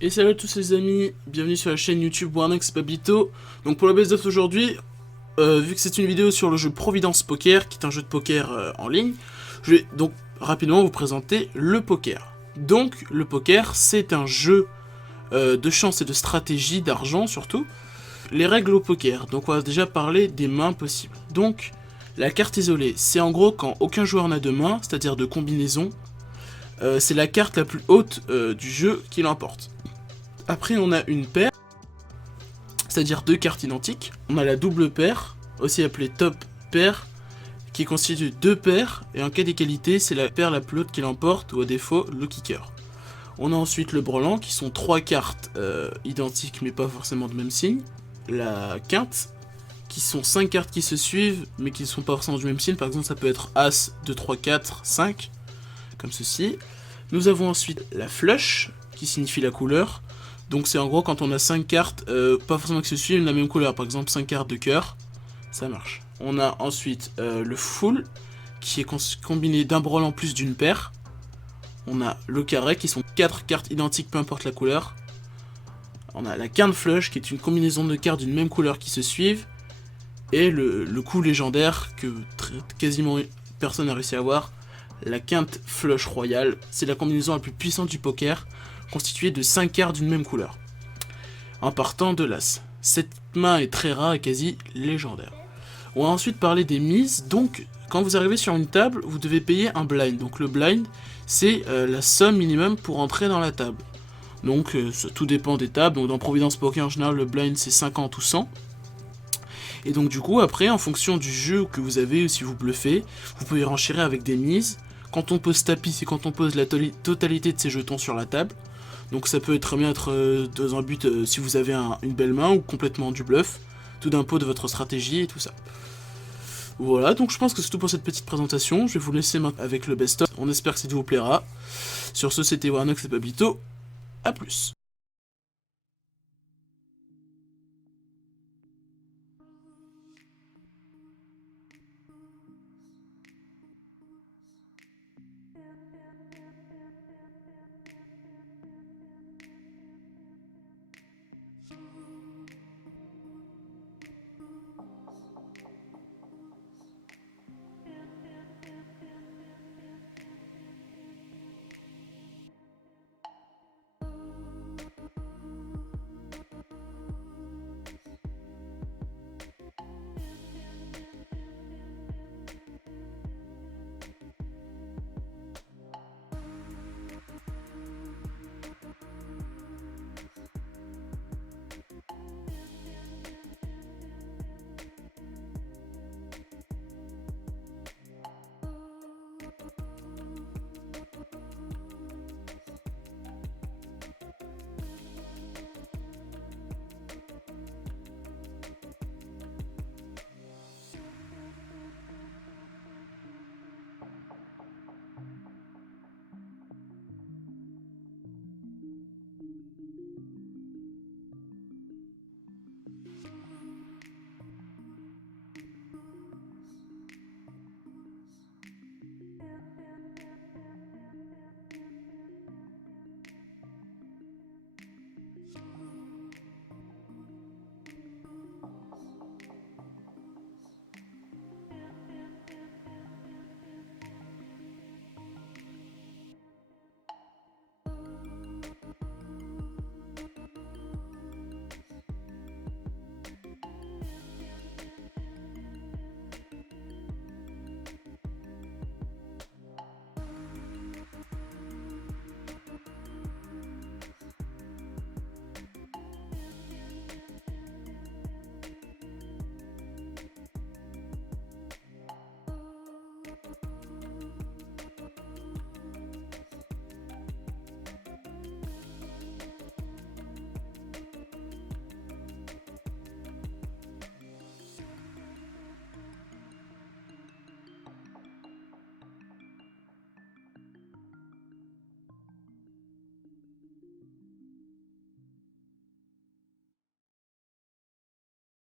Et salut à tous les amis, bienvenue sur la chaîne YouTube Warnox Pablito. Donc pour le best of aujourd'hui, vu que c'est une vidéo sur le jeu Providence Poker, qui est un jeu de poker en ligne, je vais donc rapidement vous présenter le poker. Donc le poker, c'est un jeu de chance et de stratégie, d'argent surtout. Les règles au poker, donc on va déjà parler des mains possibles. Donc la carte isolée, c'est en gros quand aucun joueur n'a de main, c'est-à-dire de combinaison. C'est la carte la plus haute du jeu qui l'emporte. Après on a une paire, c'est-à-dire deux cartes identiques. On a la double paire, aussi appelée top paire, qui constitue deux paires, et en cas d'égalité, c'est la paire la plus haute qui l'emporte, ou à défaut, le kicker. On a ensuite le brelan, qui sont trois cartes identiques, mais pas forcément de même signe. La quinte, qui sont 5 cartes qui se suivent, mais qui ne sont pas forcément du même signe. Par exemple, ça peut être As, 2, 3, 4, 5, comme ceci. Nous avons ensuite la flush, qui signifie la couleur. Donc c'est en gros quand on a 5 cartes, pas forcément qui se suivent, la même couleur. Par exemple 5 cartes de cœur, ça marche. On a ensuite le full, qui est combiné d'un brelan plus d'une paire. On a le carré, qui sont 4 cartes identiques, peu importe la couleur. On a la quinte flush, qui est une combinaison de cartes d'une même couleur qui se suivent. Et le coup légendaire, que quasiment personne n'a réussi à avoir, la quinte flush royale. C'est la combinaison la plus puissante du poker, constituée de 5 cartes d'une même couleur, en partant de l'as. Cette main est très rare et quasi légendaire. On va ensuite parler des mises. Donc quand vous arrivez sur une table, vous devez payer un blind. Donc le blind, c'est la somme minimum pour entrer dans la table. Donc tout dépend des tables. Donc dans Providence Poker en général, le blind c'est 50 ou 100. Et donc du coup après, en fonction du jeu que vous avez, ou si vous bluffez, vous pouvez renchérir avec des mises. Quand on pose tapis, c'est quand on pose la totalité de ses jetons sur la table. Donc ça peut très bien être dans un but si vous avez une belle main, ou complètement du bluff, tout d'un pot de votre stratégie et tout ça. Voilà, donc je pense que c'est tout pour cette petite présentation. Je vais vous laisser avec le best-of. On espère que ça vous plaira. Sur ce, c'était Warnox et Pablito. A plus.